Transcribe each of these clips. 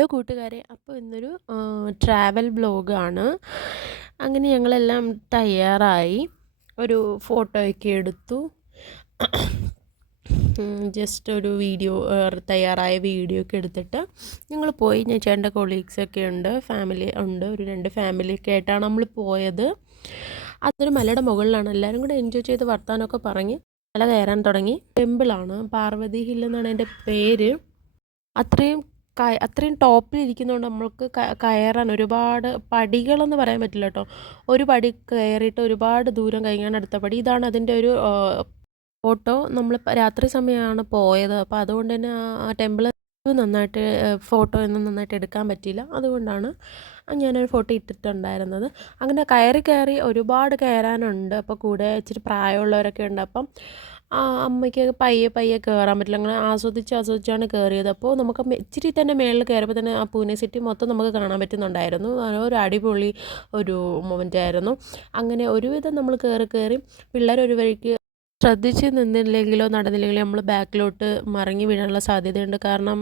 Hello കൂട്ടുകാരെ, അപ്പോൾ ഇന്നൊരു ട്രാവൽ വ്ലോഗാണ്. അങ്ങനെ ഞങ്ങളെല്ലാം തയ്യാറായി, ഒരു ഫോട്ടോയൊക്കെ എടുത്തു. ജസ്റ്റ് ഒരു വീഡിയോ, തയ്യാറായ വീഡിയോ ഒക്കെ എടുത്തിട്ട് ഞങ്ങൾ പോയി. ഞാൻ ചേട്ടൻ്റെ കൊളീഗ്സൊക്കെ ഉണ്ട്, ഫാമിലി ഉണ്ട്, ഒരു 2 ഫാമിലിയൊക്കെ ആയിട്ടാണ് നമ്മൾ പോയത്. അതൊരു മലയുടെ മുകളിലാണ്. എല്ലാവരും കൂടെ എൻജോയ് ചെയ്ത് വർത്താനമൊക്കെ പറഞ്ഞ് മല കയറാൻ തുടങ്ങി. ടെമ്പിളാണ്, പാർവതി ഹിൽ എന്നാണ് അതിൻ്റെ പേര്. അത്രയും ടോപ്പിലിരിക്കുന്നതുകൊണ്ട് നമ്മൾക്ക് കയറാൻ ഒരുപാട് പടികളെന്ന് പറയാൻ പറ്റില്ല കേട്ടോ. ഒരു പടി കയറിയിട്ട് ഒരുപാട് ദൂരം കഴിഞ്ഞാണ് അടുത്ത പടി. ഇതാണ് അതിൻ്റെ ഒരു ഫോട്ടോ. നമ്മൾ രാത്രി സമയമാണ് പോയത്, അപ്പോൾ അതുകൊണ്ട് തന്നെ ആ ടെമ്പിൾ നന്നായിട്ട് ഫോട്ടോ ഒന്നും നന്നായിട്ട് എടുക്കാൻ പറ്റിയില്ല. അതുകൊണ്ടാണ് ഞാനൊരു ഫോട്ടോ ഇട്ടിട്ടുണ്ടായിരുന്നത്. അങ്ങനെ കയറി ഒരുപാട് കയറാനുണ്ട്. അപ്പോൾ കൂടെ ഇച്ചിരി പ്രായമുള്ളവരൊക്കെ ഉണ്ട്. അപ്പം അമ്മയ്ക്ക് പയ്യെ കയറാൻ പറ്റില്ല. അങ്ങനെ ആസ്വദിച്ചാണ് കയറിയത്. അപ്പോൾ നമുക്ക് ഇച്ചിരി തന്നെ മേളിൽ കയറിയപ്പോൾ തന്നെ ആ പൂനെ സിറ്റി മൊത്തം നമുക്ക് കാണാൻ പറ്റുന്നുണ്ടായിരുന്നു. ഒരു അടിപൊളി ഒരു മൊമെൻ്റ് ആയിരുന്നു. അങ്ങനെ ഒരുവിധം നമ്മൾ കയറി പിള്ളേർ ഒരു വഴിക്ക് ശ്രദ്ധിച്ച് നിന്നില്ലെങ്കിലോ നടന്നില്ലെങ്കിലോ നമ്മൾ ബാക്കിലോട്ട് മറിഞ്ഞ് വീഴാനുള്ള സാധ്യതയുണ്ട്. കാരണം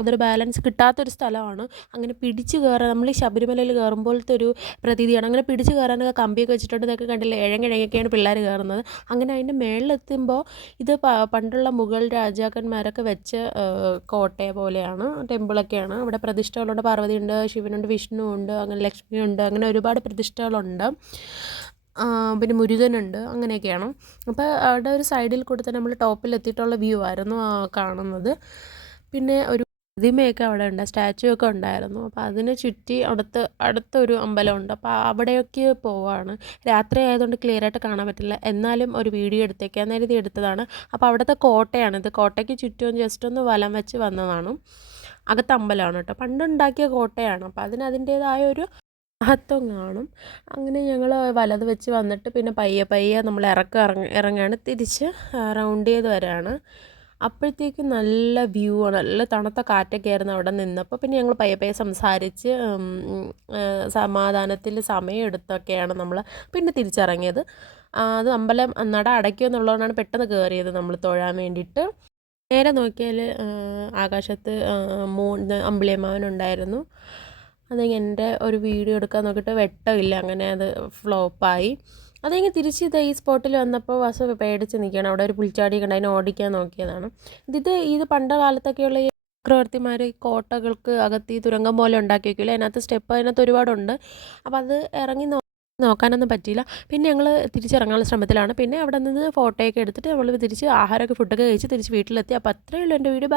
അതൊരു ബാലൻസ് കിട്ടാത്തൊരു സ്ഥലമാണ്. അങ്ങനെ പിടിച്ച് കയറാൻ, നമ്മൾ ഈ ശബരിമലയിൽ കയറുമ്പോഴത്തെ ഒരു പ്രതീതിയാണ്. അങ്ങനെ പിടിച്ച് കയറാനൊക്കെ കമ്പിയൊക്കെ വെച്ചിട്ടുണ്ട്. ഇതൊക്കെ കണ്ടില്ലേ, ഇഴങ്ങിയൊക്കെയാണ് പിള്ളേർ കയറുന്നത്. അങ്ങനെ അതിൻ്റെ മേളിലെത്തുമ്പോൾ ഇത് പണ്ടുള്ള മുഗൾ രാജാക്കന്മാരൊക്കെ വെച്ച കോട്ടയെ പോലെയാണ്, ടെമ്പിളൊക്കെയാണ്. അവിടെ പ്രതിഷ്ഠകളുണ്ട്, പാർവതിയുണ്ട്, ശിവനുണ്ട്, വിഷ്ണുവുണ്ട്, അങ്ങനെ ലക്ഷ്മിയുണ്ട്, അങ്ങനെ ഒരുപാട് പ്രതിഷ്ഠകളുണ്ട്. പിന്നെ മുരുകനുണ്ട്, അങ്ങനെയൊക്കെയാണ്. അപ്പോൾ അവിടെ ഒരു സൈഡിൽ കൂടെ തന്നെ നമ്മൾ ടോപ്പിലെത്തിയിട്ടുള്ള വ്യൂ ആയിരുന്നു കാണുന്നത്. പിന്നെ ഒരു പ്രതിമയൊക്കെ അവിടെ ഉണ്ട്, സ്റ്റാച്ചു ഒക്കെ ഉണ്ടായിരുന്നു. അപ്പോൾ അതിനെ ചുറ്റി അടുത്തൊരു അമ്പലമുണ്ട്. അപ്പോൾ അവിടെയൊക്കെ പോവാണ്. രാത്രി ആയതുകൊണ്ട് ക്ലിയർ ആയിട്ട് കാണാൻ പറ്റില്ല, എന്നാലും ഒരു വീഡിയോ എടുത്തേക്കാൻ നേരത്തെ എടുത്തതാണ്. അപ്പോൾ അവിടുത്തെ കോട്ടയാണിത്. കോട്ടയ്ക്ക് ചുറ്റും ജസ്റ്റ് ഒന്ന് വലം വെച്ച് വന്നതാണ്. അകത്ത് അമ്പലമാണ് കേട്ടോ, പണ്ടുണ്ടാക്കിയ കോട്ടയാണ്. അപ്പോൾ അതിൻ്റേതായ ഒരു മഹത്വം കാണും. അങ്ങനെ ഞങ്ങൾ വലത് വെച്ച് വന്നിട്ട് പിന്നെ പയ്യെ നമ്മൾ ഇറങ്ങാണ്, തിരിച്ച് റൗണ്ട് ചെയ്ത് വരാണ്. അപ്പോഴത്തേക്കും നല്ല വ്യൂ ആണ്, നല്ല തണുത്ത കാറ്റൊക്കെ ആയിരുന്നു അവിടെ നിന്നപ്പോൾ. പിന്നെ ഞങ്ങൾ പയ്യെ സംസാരിച്ച് സമാധാനത്തിൽ സമയമെടുത്തൊക്കെയാണ് നമ്മൾ പിന്നെ തിരിച്ചിറങ്ങിയത്. അത് അമ്പലം നട അടയ്ക്കുമെന്നുള്ളതുകൊണ്ടാണ് പെട്ടെന്ന് കയറിയത് നമ്മൾ തൊഴാൻ വേണ്ടിയിട്ട്. നേരെ നോക്കിയാൽ ആകാശത്ത് അമ്പിളിയമ്മാവനുണ്ടായിരുന്നു. അതെങ്കിൽ എൻ്റെ ഒരു വീഡിയോ എടുക്കാൻ നോക്കിയിട്ട് വെട്ടമില്ല, അങ്ങനെ അത് ഫ്ലോപ്പായി. അതെങ്കിൽ തിരിച്ച് ഈ സ്പോട്ടിൽ വന്നപ്പോൾ വസു പേടിച്ച് നിൽക്കുകയാണ്. അവിടെ ഒരു പുൽച്ചാടിയൊക്കെ ഉണ്ട്, അതിനെ ഓടിക്കാൻ നോക്കിയതാണ്. ഇത് പണ്ട കാലത്തൊക്കെയുള്ള ഈ ചക്രവർത്തിമാർ ഈ കോട്ടകൾക്ക് അകത്ത് ഈ തുരങ്കം പോലെ ഉണ്ടാക്കി വയ്ക്കില്ല, അതിനകത്ത് ഒരുപാടുണ്ട്. അപ്പോൾ അത് ഇറങ്ങി നോക്കാനൊന്നും പറ്റിയില്ല. പിന്നെ ഞങ്ങൾ തിരിച്ചിറങ്ങാനുള്ള ശ്രമത്തിലാണ്. പിന്നെ അവിടെ നിന്ന് ഫോട്ടോയൊക്കെ എടുത്തിട്ട് നമ്മൾ തിരിച്ച് ഫുഡൊക്കെ കഴിച്ച് തിരിച്ച് വീട്ടിലെത്തി. അപ്പോൾ അത്രയേ ഉള്ളൂ എൻ്റെ വീഡിയോ.